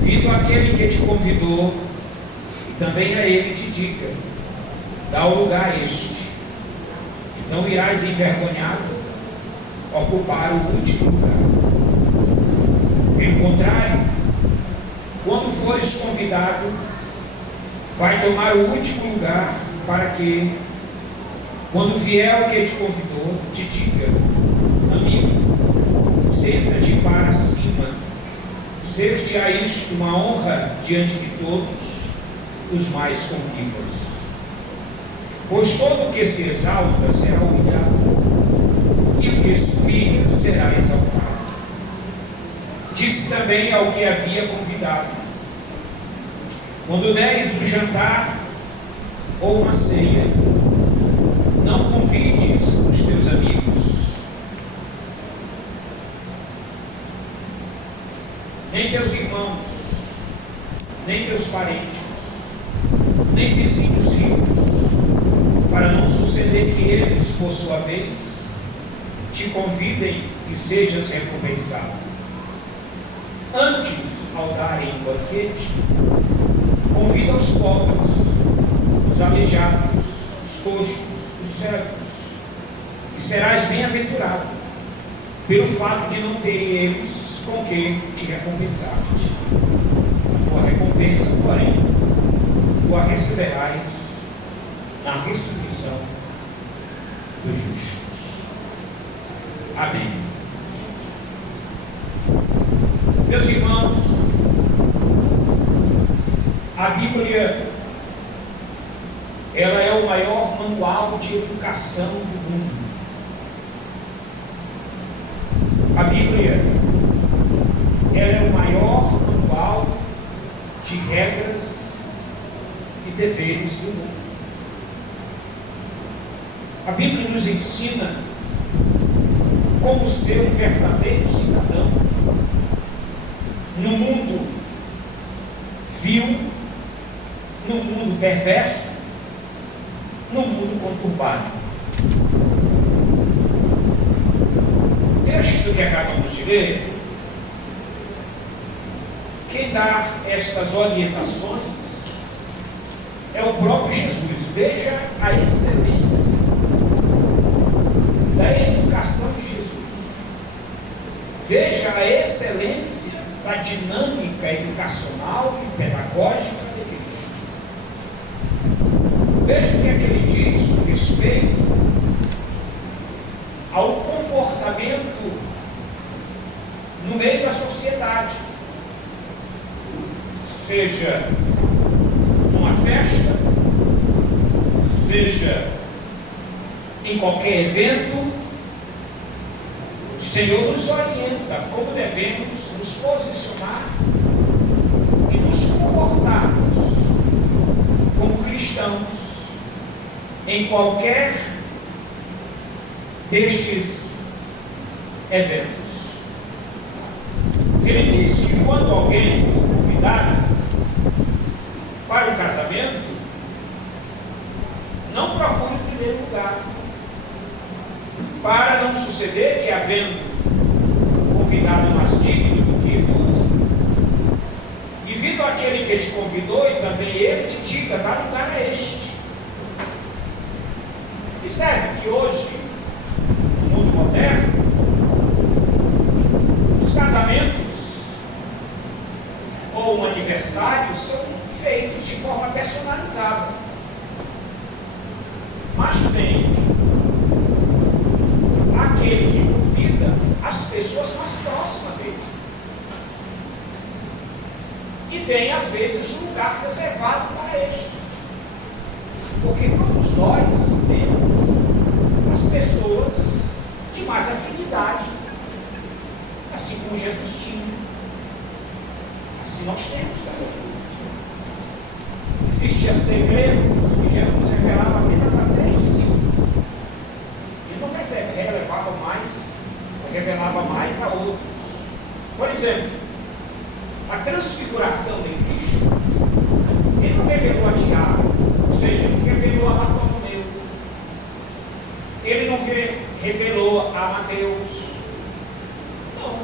vindo aquele que te convidou, e também a ele te diga: dá o lugar a este. Então irás envergonhado ocupar o último lugar. Pelo contrário, quando fores convidado, vai tomar o último lugar, para que, quando vier o que te convidou, te diga: amigo, senta-te para cima. Ser-te-á isto uma honra diante de todos os mais convivas. Pois todo o que se exalta será humilhado, e o que subir será exaltado. Disse também ao que havia convidado: quando deres um jantar ou uma ceia, não convides os teus amigos, nem teus irmãos, nem teus parentes, nem vizinhos ricos, para não suceder que eles, por sua vez, te convidem e sejas recompensado. Antes, ao darem um banquete, convida os pobres, os aleijados, os coxos, os cegos, e serás bem-aventurado, pelo fato de não terem eles com que te recompensar. A tua recompensa, porém, tu a receberás na ressurreição dos justos. Amém. Meus irmãos, a Bíblia, ela é o maior manual de educação do mundo. A Bíblia, ela é o maior manual de regras e deveres do mundo. A Bíblia nos ensina como ser um verdadeiro cidadão no mundo vil, no mundo perverso, no mundo conturbado. O texto que acabamos de ler, quem dá estas orientações é o próprio Jesus. Veja a excelência da educação de Jesus. Veja a excelência da dinâmica educacional e pedagógica da igreja. Veja o que é que ele diz com respeito ao comportamento no meio da sociedade, seja numa festa, seja em qualquer evento. O Senhor nos orienta como devemos nos posicionar e nos comportarmos como cristãos em qualquer destes eventos. Ele diz que quando alguém for convidado para o casamento, não procure o primeiro lugar, para não suceder que, havendo convidado mais digno do que tu, e vindo aquele que te convidou e também ele te diga: dá lugar a este. Percebe que hoje, no mundo moderno, os casamentos ou aniversários são feitos de forma personalizada, mas tem aquele que convida as pessoas mais próximas dele, e tem às vezes um lugar reservado para estes, porque todos nós temos as pessoas de mais afinidade, assim como Jesus tinha, assim nós temos também. Existiam segredos que Jesus revelava apenas a 3 discípulos. Ele não relevava mais, ou revelava mais a outros. Por exemplo, a transfiguração de Cristo, ele não revelou a Tiago, ou seja, ele não revelou a Bartolomeu, ele não revelou a Mateus. Não.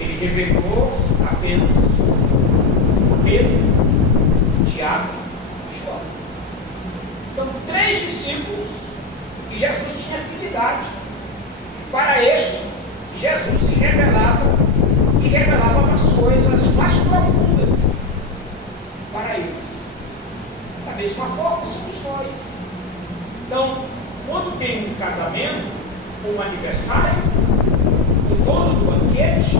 ele revelou apenas Pedro, Tiago e João. Então, 3 discípulos que Jesus tinha afinidade. Para estes, Jesus se revelava e revelava as coisas mais profundas para eles. Da mesma forma, somos nós. Então, quando tem um casamento, um aniversário, o dono do banquete,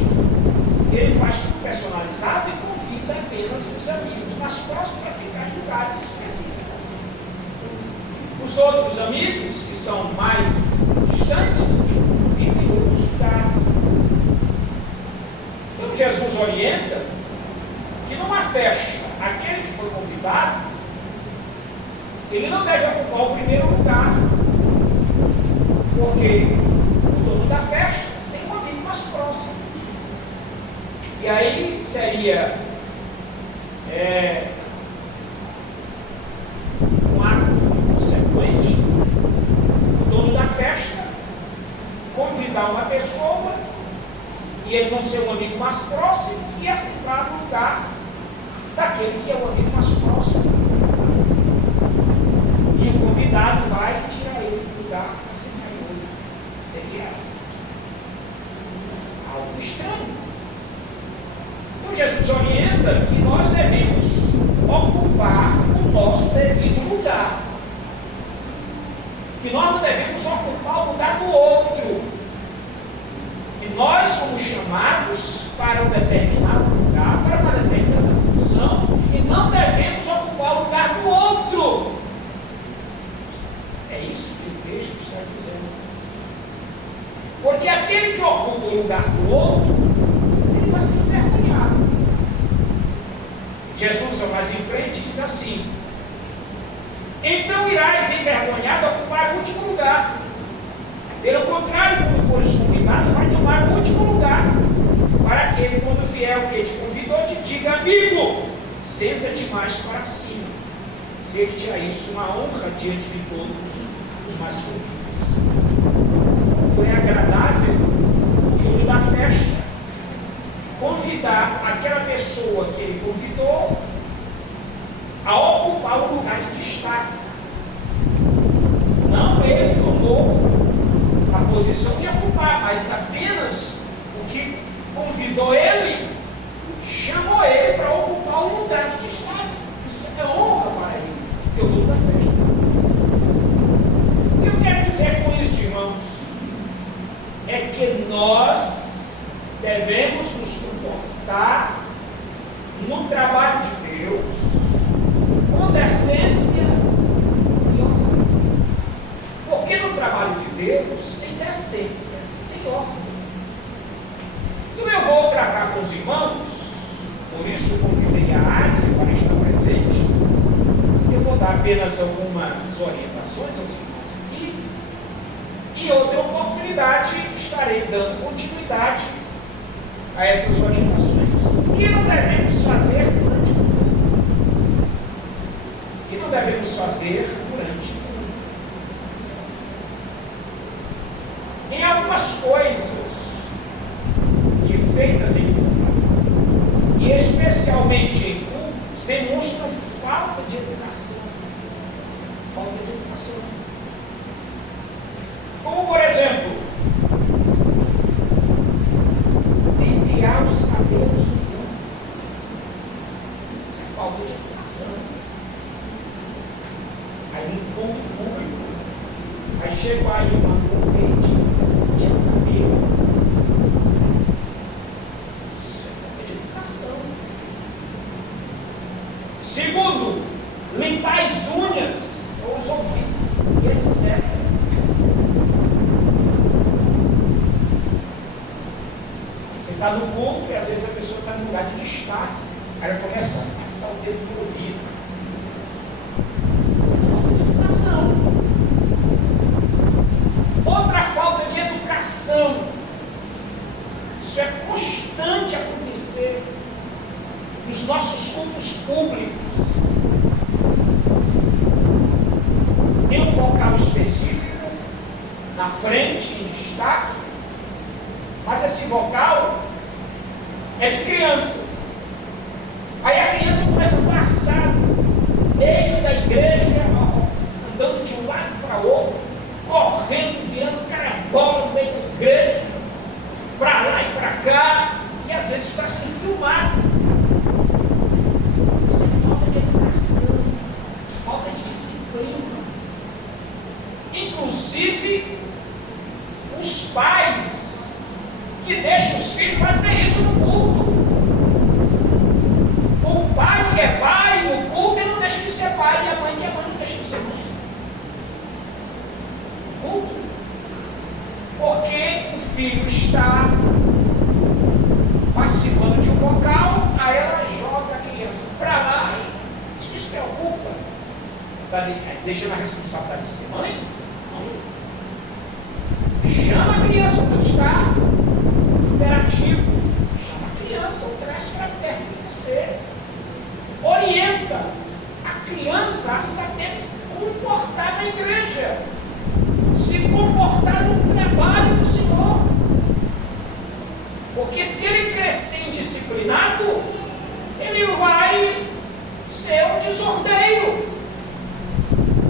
ele faz tudo personalizado e convida apenas os amigos mais próximos para ficar em lugares específicos. Os outros amigos, que são mais distantes, ficam em outros lugares. Então Jesus orienta que numa festa, aquele que foi convidado, ele não deve ocupar o primeiro lugar, porque o dono da festa tem um amigo mais próximo. E aí seria um ato consequente, o dono da festa convidar uma pessoa e ele não ser um amigo mais próximo e assentar no lugar daquele que é o amigo mais próximo. E o convidado vai tirar ele do lugar para sentar em outro. Seria algo estranho. Então Jesus orienta que nós devemos ocupar o nosso devido lugar. Que nós não devemos ocupar o lugar do outro. Que nós somos chamados para um determinado lugar, para uma determinada função, e não devemos ocupar o lugar do outro. É isso que o texto está dizendo. Porque aquele que ocupa o lugar do outro, ele vai se envergonhar. Jesus, mais em frente, diz assim: então irás envergonhado ocupar o último lugar. Pelo contrário, quando fores convidado, vai tomar o último lugar. Para que, quando vier o que te convidou, te diga: amigo, senta-te mais para cima. Ser-te a isso uma honra diante de todos os mais convidados. Não é agradável o dono da festa convidar aquela pessoa que ele convidou a ocupar o lugar de destaque. Não ele tomou a posição de ocupar, mas apenas o que convidou ele, chamou ele para ocupar o lugar de destaque. Isso é honra para ele, que é o dono da festa. O que eu quero dizer com isso, irmãos, é que nós devemos nos comportar no trabalho de Deus com decência e ordem. Porque no trabalho de Deus tem decência, tem ordem. Então eu vou tratar com os irmãos, por isso eu convidei a Águia para estar presente. Eu vou dar apenas algumas orientações aos irmãos aqui, e outra oportunidade estarei dando continuidade a essas orientações. O que não devemos fazer durante o culto? O que não devemos fazer durante o culto? Tem algumas coisas que, feitas em culto, e especialmente em cultos, demonstram falta de educação. Falta de educação. Como, por exemplo, pentear os cabelos do corpo. Isso é falta de educação. Aí no encontro público, aí chega aí uma convite, você pentear o cabelo. Isso é falta de educação. Segundo, limpar as unhas ou os ouvidos, e etc. Você está no culto e às vezes a pessoa está no lugar de destaque, aí ela começa a passar o dedo no ouvido. Isso é falta de educação. Outra falta de educação. Isso é constante acontecer nos nossos cultos públicos. Tem um vocal específico na frente, em destaque, mas esse vocal é de crianças. Aí a criança começa a passar no meio da igreja, andando de um lado para outro, correndo, virando carambola no meio da igreja, para lá e para cá, e às vezes está sendo filmado. Isso é falta de educação, falta de disciplina. Inclusive, os pais que deixam os filhos fazer isso no culto. O pai que é pai no culto, ele não deixa de ser pai, e a mãe que é mãe não deixa de ser mãe. Culto. Porque o filho está participando de um vocal, aí ela joga a criança para lá e se despreocupa. Está deixando a responsabilidade de ser mãe? Não. Chama a criança quando está imperativo. Chama a criança, ou traz para perto de você. Orienta a criança a saber se comportar na igreja, se comportar no trabalho do Senhor. Porque se ele crescer indisciplinado, ele vai ser um desordeiro.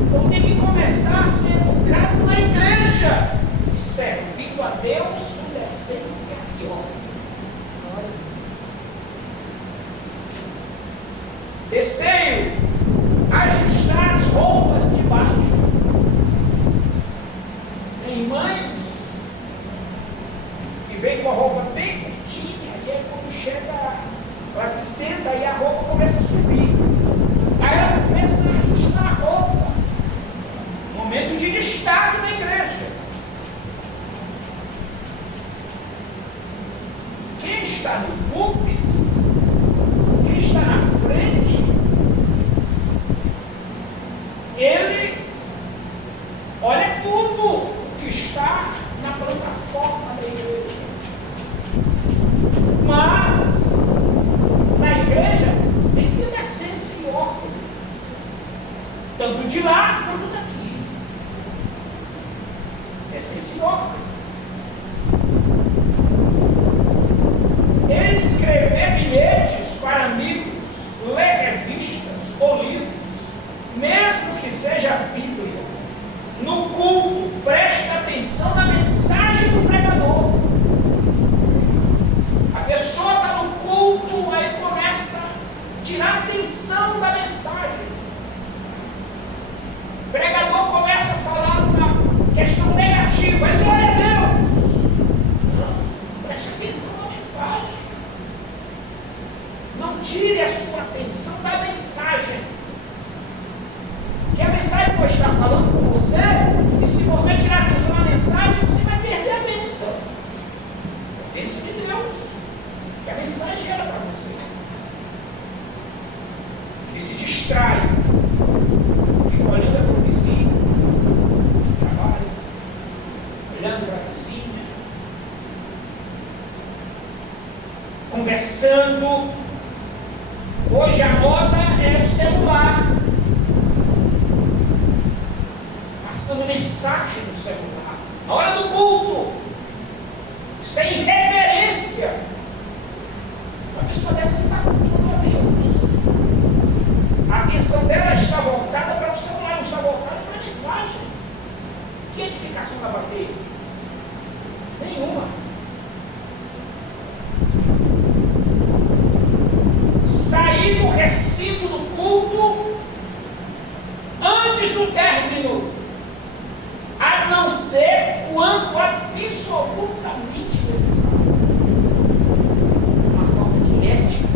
Então tem que começar a ser educado na igreja, servindo a Deus com decência e honra. Terceiro, ajustar as roupas de baixo. Tem mães que vem com a roupa bem curtinha, e aí quando chega, ela se senta e a roupa começa a subir. Aí ela começa a ajustar a roupa. Momento de destaque na igreja. Quem está no púlpito, quem está na frente, ele olha tudo que está na plataforma da igreja. Mas na igreja tem que ter decência e ordem, tanto de lá quanto daqui. Decência e ordem. Escrever bilhetes para amigos, ler revistas ou livros, mesmo que seja a Bíblia, no culto, preste atenção na mensagem do pregador. A pessoa está no culto, aí começa a tirar atenção da mensagem. O pregador começa a falar uma questão negativa, aí glória a Deus. Não, preste atenção na mensagem. Não tire a sua atenção da mensagem. Que a mensagem pode estar falando com você, e se você tirar atenção na mensagem, você vai perder a bênção. A bênção de Deus. Que a mensagem era para você. Ele se distrai. Fica olhando para o vizinho, trabalho, olhando para a vizinha, conversando. Hoje a moda é o celular. Passando mensagem no celular. Na hora do culto. Sem reverência. A pessoa dessa não está cultuando a Deus. A atenção dela está voltada para o celular, não está voltada para a mensagem. Que edificação vai bater? Nenhuma. Sair do recinto do culto antes do término, a não ser quanto absolutamente necessário. Uma falta de ética.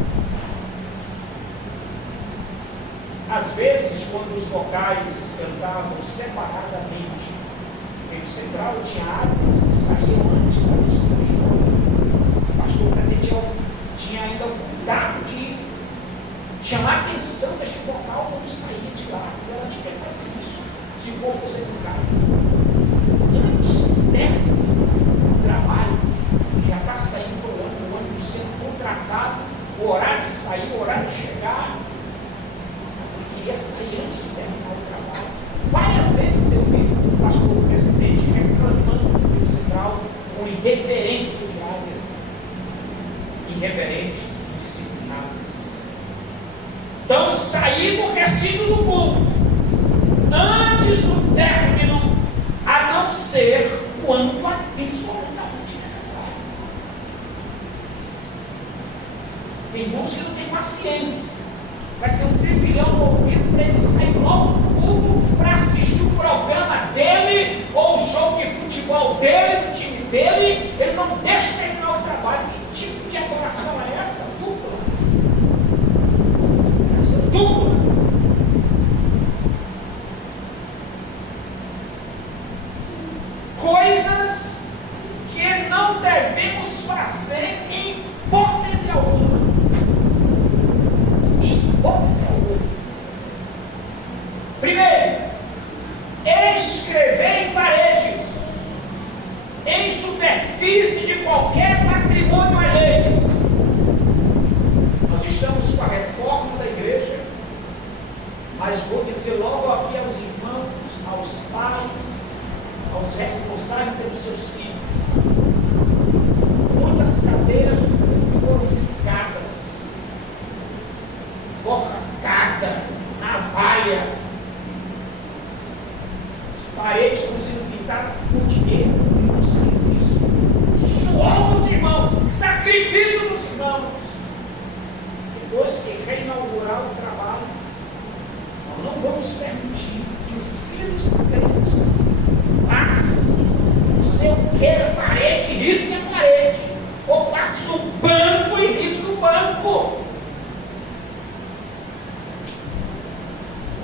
Às vezes, quando os vocais cantavam separadamente, porque o central tinha áreas que saíam antes da mistura. O pastor presente tinha ainda o cuidado de chamar a atenção deste vocal quando saía de lá. E ela nem quer fazer isso, se o povo fosse educado. Antes, do trabalho, já está saindo o ônibus sendo contratado, o horário de sair, o horário de chegar. Mas ele queria sair antes de terminar o trabalho. Várias vezes eu vi o pastor presidente reclamando do central com irreverência de áreas. irreverentes, indisciplinadas. Então, sair do recinto do culto antes do término, a não ser quando absolutamente necessário. Tem irmãos que não têm paciência, mas tem um fervilhão no ouvido para ele sair logo do culto para assistir o programa dele ou o jogo de futebol dele, do time dele. Ele não deixa terminar o trabalho. Que tipo de adoração é essa? Dupla. Essa dupla. Coisas que não devemos fazer em hipótese alguma. Em hipótese alguma. Primeiro, escrever em paredes, em superfície de qualquer patrimônio alheio. Nós estamos com a reforma da igreja, mas vou dizer logo aqui aos irmãos, aos pais, aos responsáveis pelos seus filhos: muitas cadeiras do púlpito foram riscadas, cortadas, navalha. As paredes estão sendo pintadas com dinheiro, com sacrifício, suor dos irmãos, sacrifício dos irmãos. Depois que reinaugurar o trabalho, nós não vamos permitir que os filhos crentes passe, se eu quero parede, risque a parede, ou passe no banco e risque o banco.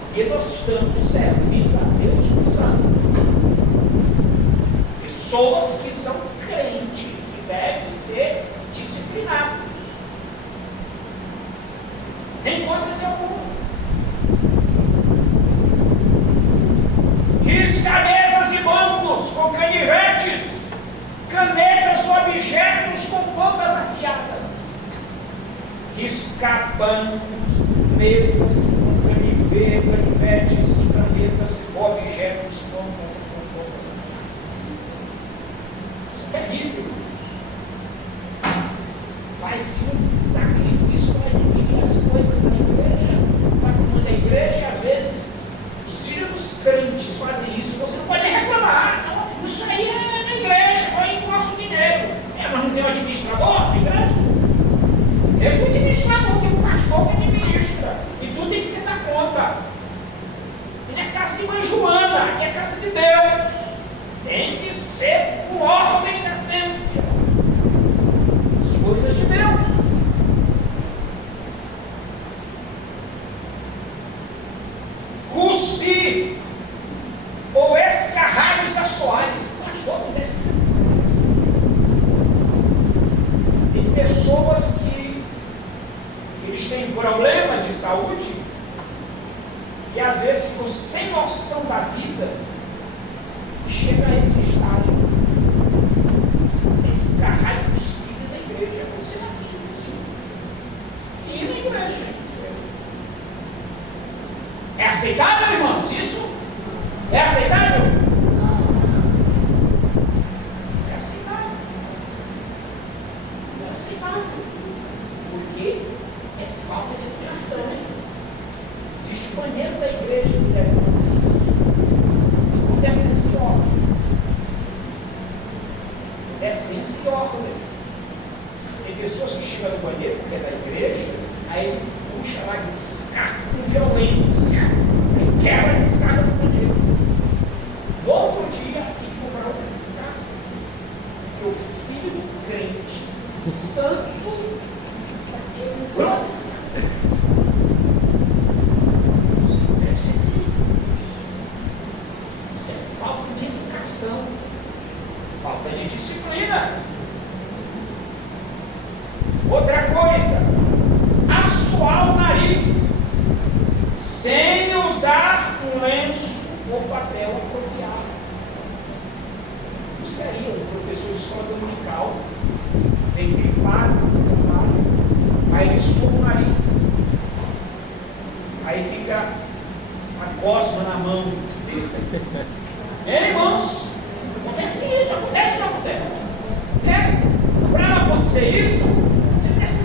Porque nós estamos servindo a Deus com santos. Pessoas que são crentes e devem ser disciplinados. Nem hipótese alguma. Risca mesas e bancos com canivetes, canetas ou objetos com pontas afiadas. Riscar bancos, mesas com canivetes e canetas ou objetos com pontas afiadas. Isso é terrível. Faz um sacrifício para adquirir as coisas da igreja, patrimônio da igreja, e às vezes os filhos dos crentes fazem isso. Você não pode reclamar. Não, isso aí é na igreja, foi com nosso dinheiro. Mas não tem um administrador na igreja? Eu tenho administrador, tem um pastor que administra. E tudo tem que ser da conta. E não é casa de mãe Joana, aqui é casa de Deus. Tem que ser por ordem da essência. As coisas de Deus. Cuspir ou escarralhos assoalhos. Pastor, não desse. Tem pessoas que eles têm problema de saúde e às vezes ficam sem noção da vida e chega a esse estágio. Escarralho e cuspir na igreja. Você não tem e na igreja. É aceitável, irmãos? Isso? É aceitável? É aceitável. Não é aceitável. Porque é falta de educação, né? Existe um banheiro da igreja que deve fazer isso. E com decência e ordem. Decência e ordem. Tem pessoas que chegam no banheiro, porque é da igreja, aí puxa lá de escarpa com violência, aí quebra a descarga do banheiro. No outro dia, tem que comprar outra descarga. Porque o filho do crente, santo, quebrou a descarga. Isso deve ser feito. Isso é falta de educação, falta de disciplina. Outra coisa, assoar o nariz sem usar um lenço ou papel apropriado. Não seria um professor de escola dominical, vem gripado no trabalho, aí ele soa o nariz, aí fica a cosma na mão dele. Irmãos, acontece isso, acontece ou não acontece? Acontece. Para não acontecer isso, você precisa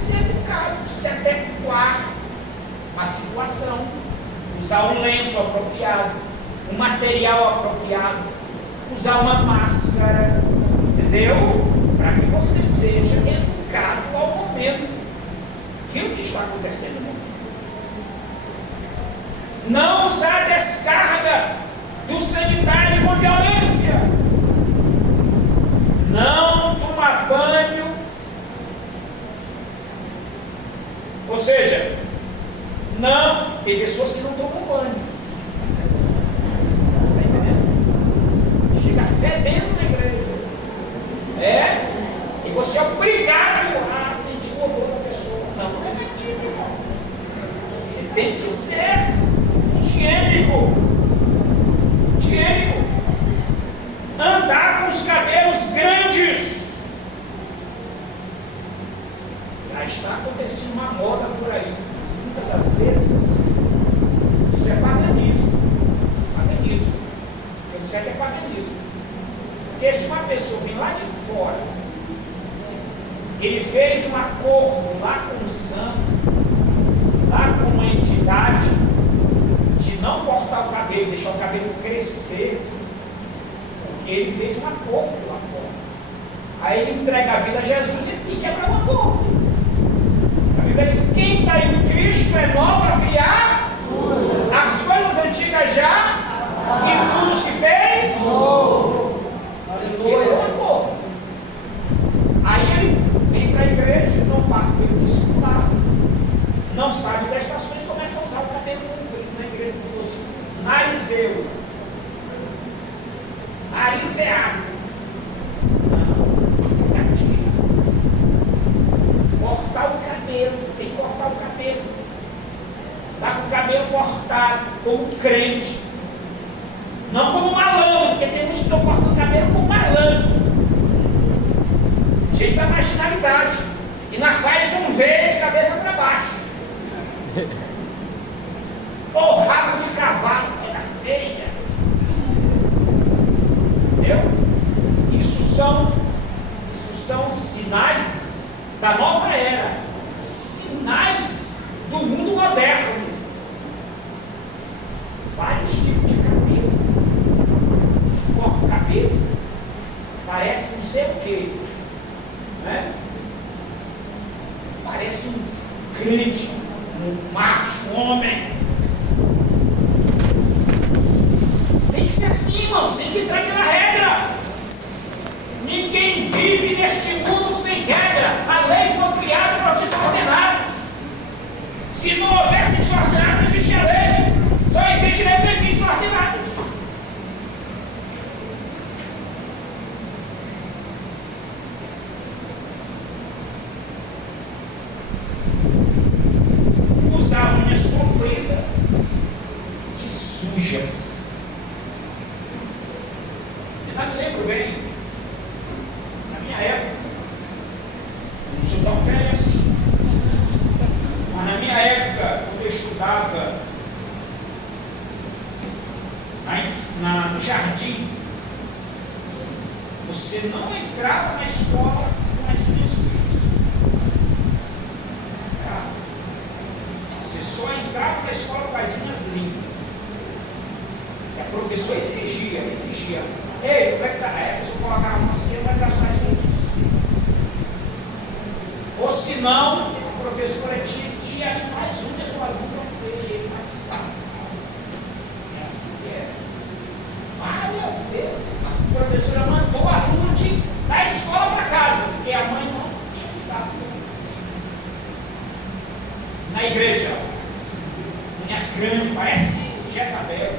usar um lenço apropriado, um material apropriado, usar uma máscara, entendeu? Para que você seja educado ao momento. Que é o que está acontecendo no momento? Não usar a descarga do sanitário com violência. Não tomar banho. Ou seja, não, tem pessoas que não tomam banho. Está entendendo? Chega fedendo na igreja. E você é obrigado a sentir o odor da pessoa. Não é mentira, irmão. Você tem que ser higiênico. Higiênico. Andar com os cabelos grandes. Já está acontecendo uma moda por aí. Muitas das vezes, isso é paganismo. Paganismo. Eu disser que é paganismo. Porque se uma pessoa vem lá de fora, ele fez um acordo lá com o santo, lá com uma entidade, de não cortar o cabelo, deixar o cabelo crescer, porque ele fez um acordo lá fora. Aí ele entrega a vida a Jesus e quebra o acordo. A Bíblia diz: quem está em Cristo é nova criar, as coisas antigas já, e tudo se fez. Aleluia. Aí ele vem para a igreja, não passa pelo discipulado, não sabe das estações, começa a usar o cabelo comprido na igreja, como fosse narizeu, narizeado. Cortar o cabelo, tem que cortar o cabelo. Está com o cabelo cortado, como crente. Não como malandro, porque tem uns que estão cortando o cabelo como malandro. Jeito da marginalidade. E na faz um V de cabeça para baixo. Ou rabo de cavalo, coisa feia. Entendeu? Isso são sinais da nova era, sinais do mundo moderno. Vários tipos de cabelo. Corta o cabelo, parece não sei o que, né? Parece um crente, um macho, um homem. Tem que ser assim, irmão, tem que entrar na regra. Ninguém vive neste mundo sem regra. A lei foi criada para os desordenados. Se não houvesse desordenados, não existe a lei. Só existe lei para os desordenados. Usar unhas compridas e sujas. Eu não me lembro bem. Época, não sou tão velho assim, mas na minha época, quando eu estudava no jardim, você não entrava na escola com as unhas sujas. Você só entrava na escola com as unhas limpas. E a professora exigia. Ei, como é que está? A pessoa colocava uma massinha para entrar só as unhas. Ou senão, a professora tinha que ir ali mais unhas do aluno para poder ele participar. É assim que é. Várias vezes a professora mandou o aluno da escola para casa, porque a mãe não tinha que dar. Na igreja, unhas grandes, parece Jezabel.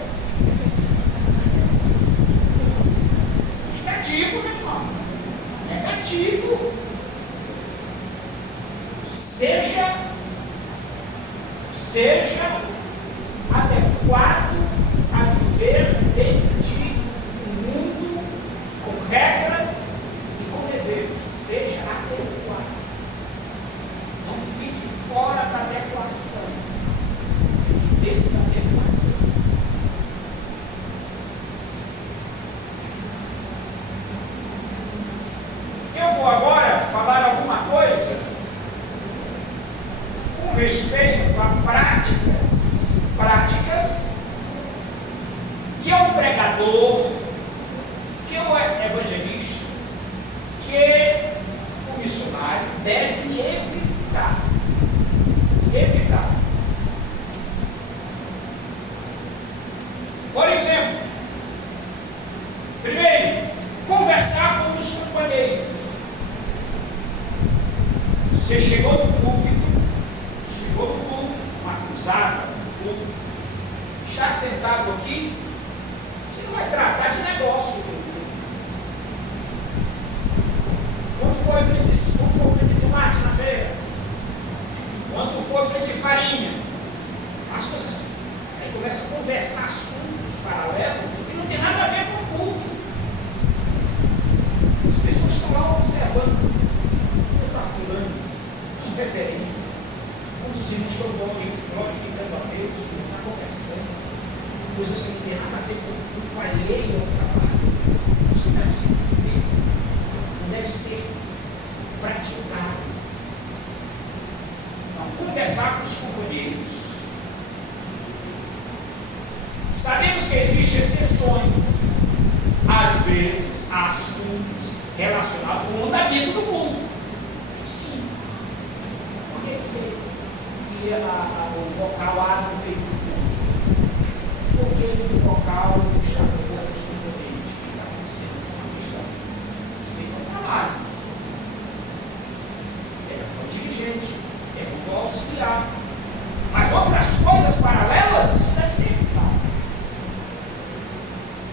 Negativo, meu irmão. Negativo. Seja adequado a viver dentro de um mundo com regras e com deveres. Seja adequado. Não fique fora da adequação. Dentro da adequação. Eu vou agora falar alguma coisa com respeito a práticas práticas que o pregador, que o evangelista, que o missionário deve evitar. Evitar. Por exemplo, primeiro, conversar com os companheiros. Você chegou no púlpito, uma cruzada, está sentado aqui, você não vai tratar de negócio. Quanto foi o quilo de tomate na feira? Quanto foi o quilo de farinha? As coisas. Aí começa a conversar assuntos paralelos que não tem nada a ver com o púlpito. As pessoas estão lá observando. Está fulano, com referência. Quando os irmãos estão glorificando a Deus, está conversando. Coisas que não tem nada a ver com alheio ao trabalho. Isso não deve ser feito. Não deve ser praticado. Então, conversar com os companheiros. Sabemos que existem exceções, às vezes, a assuntos relacionados com o andamento do mundo. Sim. Por que o vocal A não veio do mundo? Por que o vocal está com os componentes? O que está acontecendo com a questão? Isso vem para o trabalho. É para o dirigente, é para o auxiliar. Mas outras coisas paralelas, isso deve ser evitado.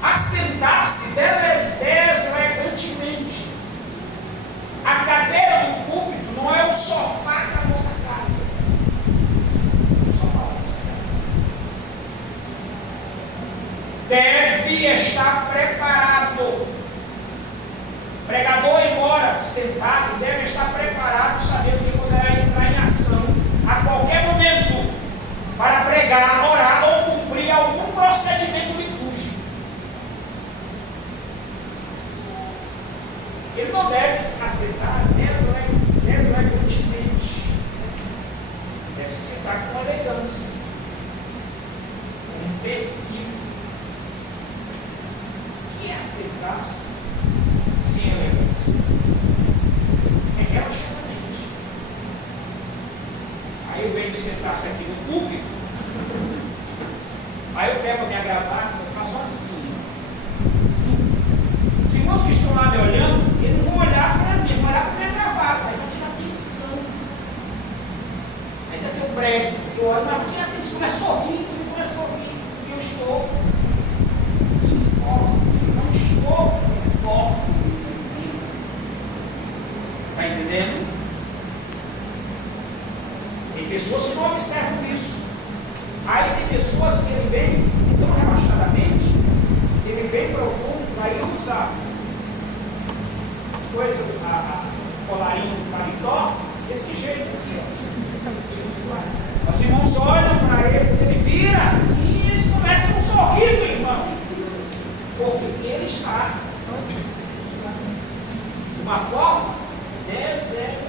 Assentar-se deselegantemente. A cadeira do púlpito não é o sofá da nossa casa. O sofá da nossa casa. Deve estar preparado. O pregador, embora sentado, deve estar preparado, sabendo que poderá entrar em ação a qualquer momento para pregar, orar ou cumprir algum procedimento litúrgico. Ele não deve se assentar deselegantemente. Deve se sentar com elegância, com um perfil. O que é assentar-se sem elegância? É relaxadamente. Aí eu venho sentar-se aqui no público, aí eu pego a minha gravata e faço assim. Os irmãos que estão lá me olhando, eles não vão olhar para mim, vão olhar para a minha gravata, aí vão tirar atenção. Ainda tem o prego, eu olho, mas vou tirar atenção, não é sorrir, porque eu estou informe, não estou informe. Está entendendo? Tem pessoas que não observam isso. Aí tem pessoas que ele vem tão relaxadamente, ele vem para o culto, aí usa coisa, colarinho do paletó, desse jeito aqui, ó. Os irmãos olham para ele vira assim e eles começam a sorrir do irmão. Porque ele está de uma forma deselegante.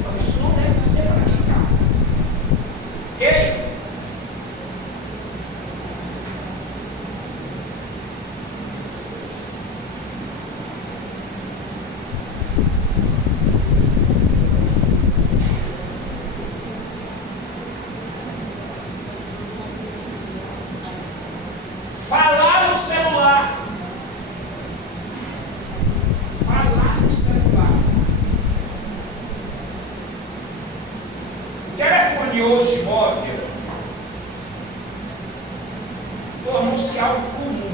Então isso não deve ser praticado. Ok? Falar no celular. O telefone hoje móvel tornou-se algo comum.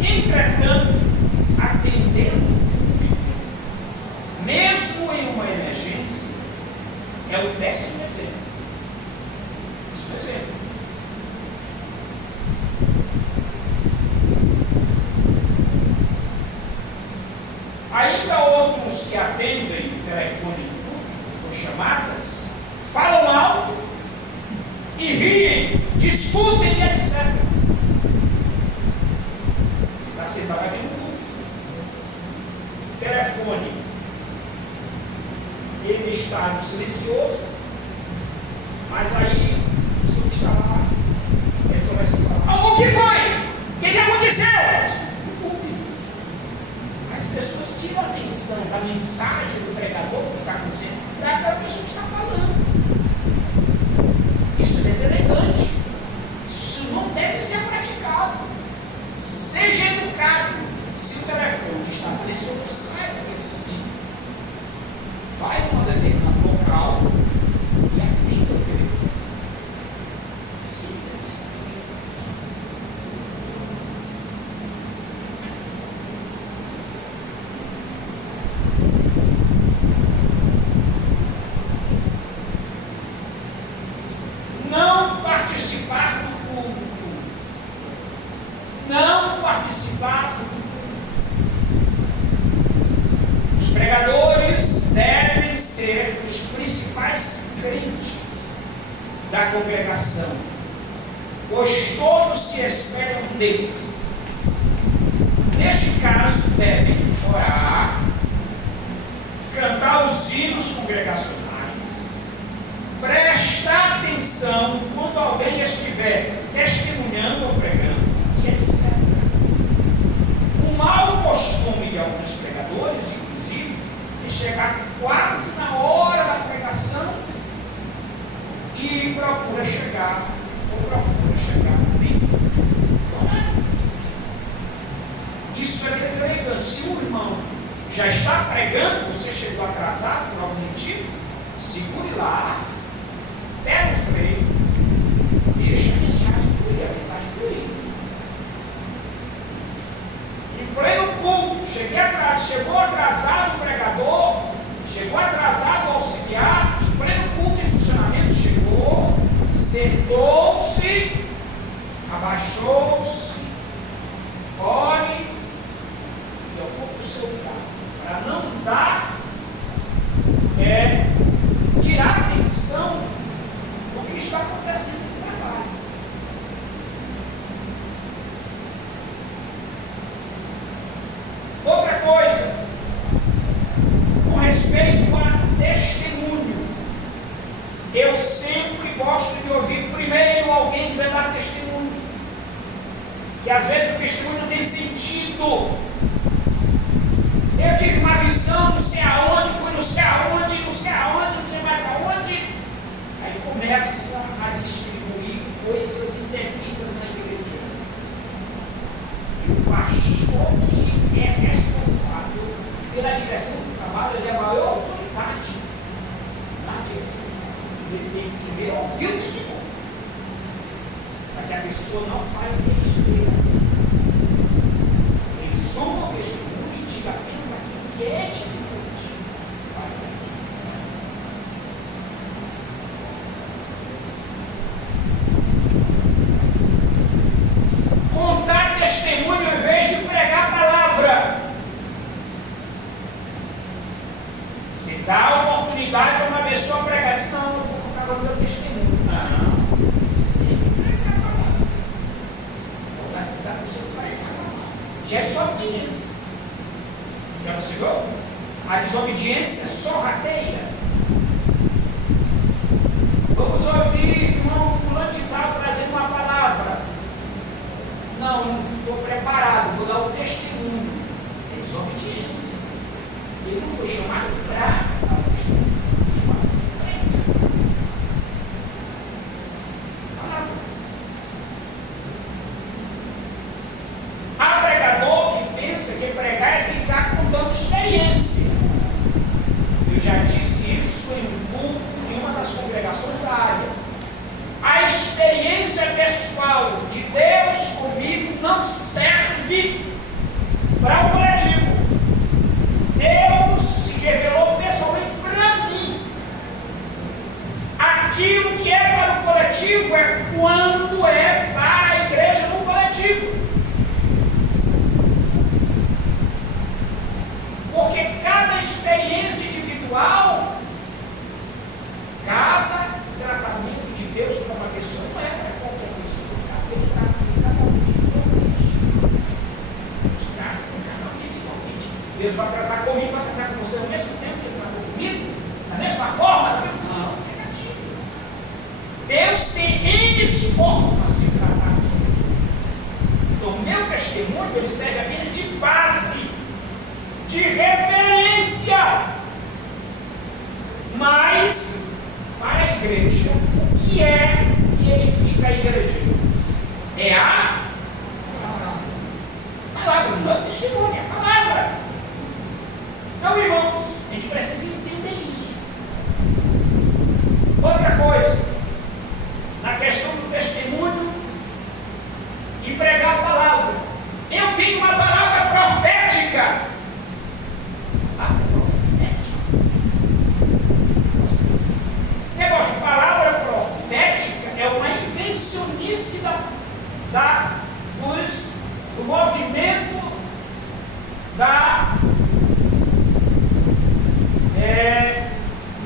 Entretanto, atendendo, mesmo em uma emergência, é o péssimo exemplo. Péssimo exemplo. Ainda outros que atendem o telefone com chamadas, falam alto e riem, discutem e etc. Para ser pagado no culto. O telefone, ele está no silencioso, Mas aí, o senhor que está lá, ele começa a falar: o que foi? O que aconteceu? As pessoas tiram a atenção da mensagem do pregador que está acontecendo para aquela pessoa que está falando. Isso é deselegante. Isso não deve ser praticado. Seja educado. Se o telefone está silencioso, saiba desse. Vai a um determinado local e atenda o telefone. Simples. Não participar do culto. Não participar do culto. Os pregadores devem ser os principais crentes da congregação, pois todos se esperam deles. Neste caso, devem orar, cantar os hinos congregacionais, prestar atenção quando alguém estiver testemunhando ou pregando, e etc. O mau costume de alguns pregadores, inclusive, é chegar quase na hora da pregação e procura chegar no tempo. Isso é deselegante. Se o irmão já está pregando, você chegou atrasado por algum motivo, segure lá, pega o freio, deixa a mensagem fluir. Em pleno culto, chegou atrasado o pregador, chegou atrasado o auxiliar, em pleno culto em funcionamento, chegou, sentou-se, abaixou-se, ore e ocupe o seu lugar, para não dar, tirar a atenção do que está acontecendo no trabalho. Outra coisa, com respeito a testemunho, eu sempre gosto de ouvir primeiro alguém que vai dar testemunho, que às vezes o testemunho não tem sentido. Eu tive uma visão, não sei aonde, fui não sei aonde, não sei mais aonde. Aí começa a distribuir coisas indevidas na igreja. E o pastor que é responsável pela direção do trabalho, ele é a maior autoridade na direção do trabalho. Ele tem que primeiro ouvir o testemunho, para que a pessoa não fale besteira. Resuma o testemunho e diga apenas aquilo que é edificante. Contar testemunho em vez de pregar a palavra. Se dá a oportunidade para uma pessoa pregar, diz: não, eu vou contar o meu testemunho. Não. Tem que pregar a palavra. Não vai ficar com o seu pregar a palavra. Já é desobediência. Já percebeu? A desobediência sorrateia. Vamos ouvir irmão fulano de tal trazendo uma palavra. Não, eu não estou preparado, vou dar o testemunho. É desobediência. Ele não foi chamado para dar o testemunho. Há pregador que pensa que pregar é ficar contando experiência. Eu já disse isso em um culto em uma das congregações da área. A experiência pessoal de Deus comigo não serve para o coletivo. Deus se revelou pessoalmente para mim. Aquilo que é para o coletivo é quando é para a igreja no coletivo. Porque cada experiência individual, cada tratamento de Deus para uma pessoa não é para qualquer pessoa. Deus trata com cada um individualmente. Deus trata com cada um individualmente. Deus vai tratar comigo, vai tratar com você ao mesmo tempo que Ele tratou comigo, da mesma forma. Não, negativo. três formas de tratar as pessoas. Então, o meu testemunho, ele serve apenas de base, de referência. Mas, para a igreja, o que é que edifica a igreja? É a palavra, não é o testemunho, é a palavra. Então, irmãos, a gente precisa entender isso. Outra coisa, na questão do testemunho e pregar a palavra. Eu tenho uma palavra profética. Esse negócio de palavra profética é uma invencionice do movimento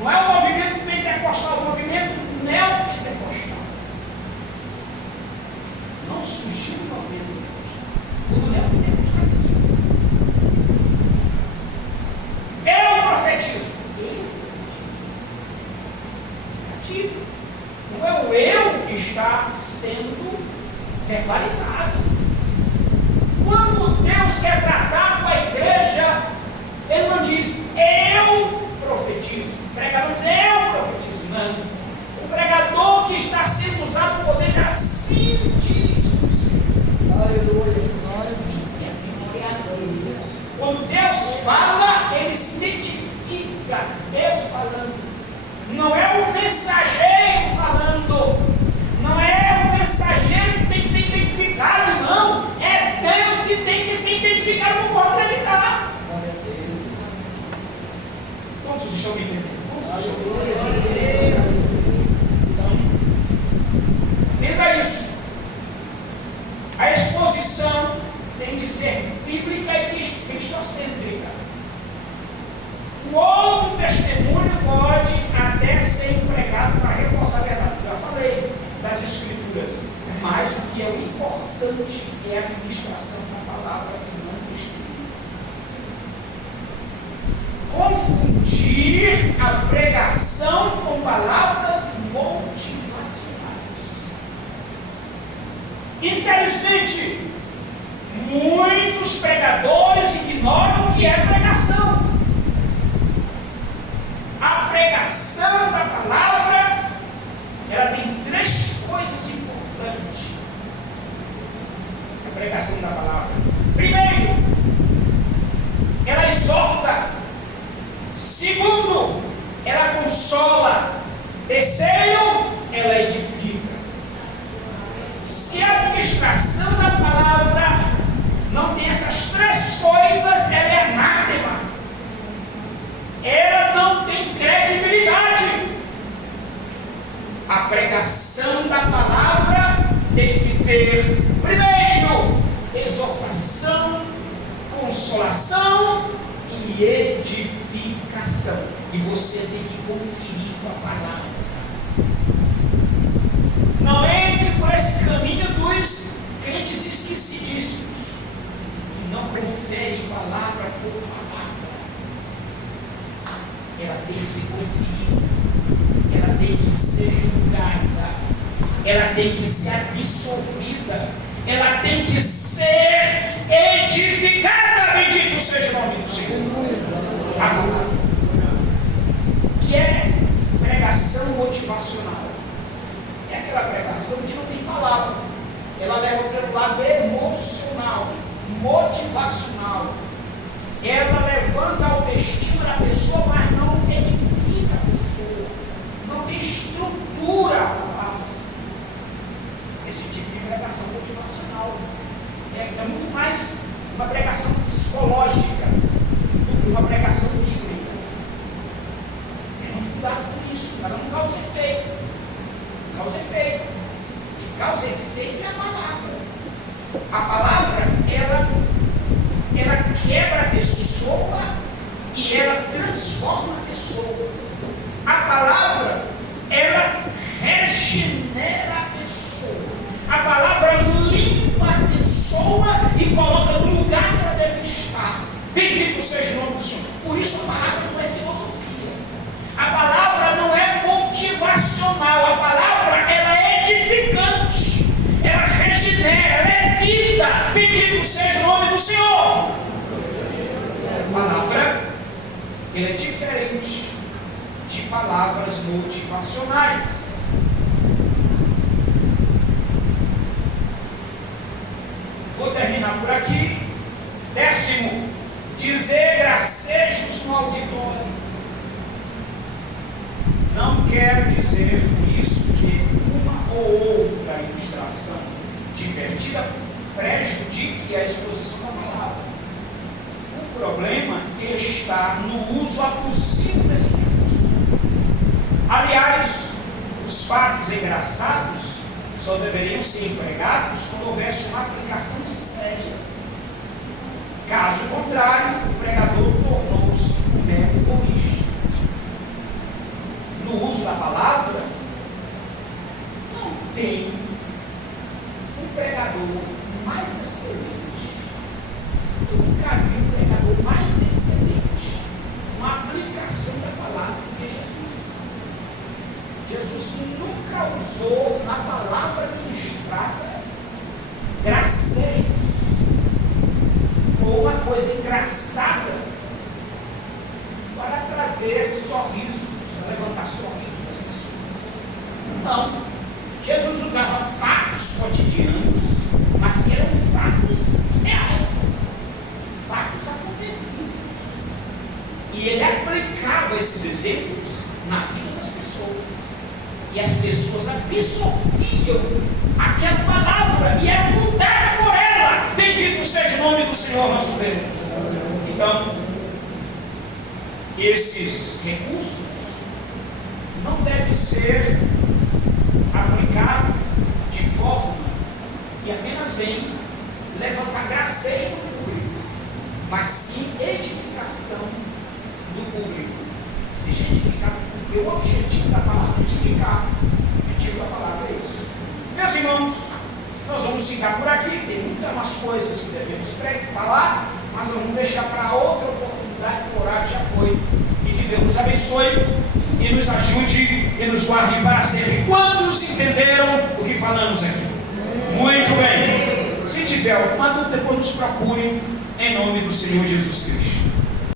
não é o movimento pentecostal, é o movimento neopentecostal. Não surgiu o movimento pentecostal. O neopentecostalismo. Eu profetizo. Ativo. Não é o eu que está sendo verbalizado. Quando Deus quer tratar com a igreja, Ele não diz, eu profetizo. O pregador diz, eu profetizo. Não. O pregador que está sendo usado por poder de assim diz o Senhor. Aleluia. Quando Deus fala, Ele se identifica. Deus falando. Não é o mensageiro falando. Não é o mensageiro que tem que ser identificado, não. É Deus que tem que ser identificado no corpo dele cá. Quantos estão me entendendo? Então, entenda isso. A exposição tem de ser bíblica e cristocêntrica. O outro testemunho pode até ser empregado para reforçar a verdade. Já falei das Escrituras. Mas o que é o importante é a administração da palavra e não confundir a pregação com palavras motivacionais. Infelizmente, muitos pregadores ignoram o que é pregação. A pregação da palavra, ela tem três coisas importantes. A pregação da palavra. Primeiro, ela exorta. Segundo, ela consola. Terceiro, ela edifica. Se a administração da palavra não tem essas três coisas, ela é anátema. Ela não tem credibilidade. A pregação da palavra tem que ter, primeiro, exortação, consolação e edificação. E você tem que conferir com a palavra. Não entre por esse caminho dos crentes esquecidíssimos, que não conferem palavra por palavra. Ela tem que ser conferida, ela tem que ser julgada, ela tem que ser absorvida, ela tem que ser edificada. Bendito seja o nome do Senhor. Agora, que é pregação motivacional? É aquela pregação que não tem palavra, ela leva pelo lado emocional, motivacional. Ela levanta a autoestima da pessoa, mas não edifica a pessoa, não tem estrutura a palavra. Esse tipo de pregação motivacional é muito mais uma pregação psicológica do que uma pregação bíblica. É muito cuidado com isso, ela não causa efeito. Causa efeito. O que causa efeito é a palavra. A palavra, ela quebra a pessoa e ela transforma a pessoa. A palavra, ela regenera a pessoa. A palavra limpa a pessoa e coloca no lugar que ela deve estar. Bendito seja o nome do Senhor. Por isso a palavra não é filosofia. A palavra não é motivacional. A palavra, ela é edificante. diferente de palavras motivacionais. Vou terminar por aqui. 10º, dizer gracejos no auditório. Não quero dizer por isso que uma ou outra ilustração divertida prejudique a exposição da palavra. O problema está no uso abusivo desse recurso. Aliás, os fatos engraçados só deveriam ser empregados quando houvesse uma aplicação séria. Caso contrário, o pregador tornou-se um mero egoísta. No uso da palavra, não tem um pregador mais excelente. Eu nunca vi um pregador mais excelente, uma aplicação da palavra do que Jesus. Jesus nunca usou na palavra ministrada gracejos ou uma coisa engraçada para trazer sorrisos, levantar sorrisos das pessoas. Não. Jesus usava fatos cotidianos, mas que eram fatos reais, fatos acontecidos. E ele aplicava esses exemplos na vida das pessoas. E as pessoas absorviam aquela palavra e eram mudadas por ela. Bendito seja o nome do Senhor nosso Deus. Então, esses recursos não devem ser aplicados de forma que apenas vem levantar gracejo do público, mas sim edificação do público. Seja edificado, porque o objetivo da palavra é edificar. O objetivo da palavra é isso. Meus irmãos, nós vamos ficar por aqui. Tem muitas mais coisas que devemos falar, mas vamos deixar para outra oportunidade, que o horário já foi. E que Deus nos abençoe e nos ajude e nos guarde para sempre. Quantos entenderam o que falamos aqui? Muito bem. Se tiver alguma dúvida, depois nos procure em nome do Senhor Jesus Cristo.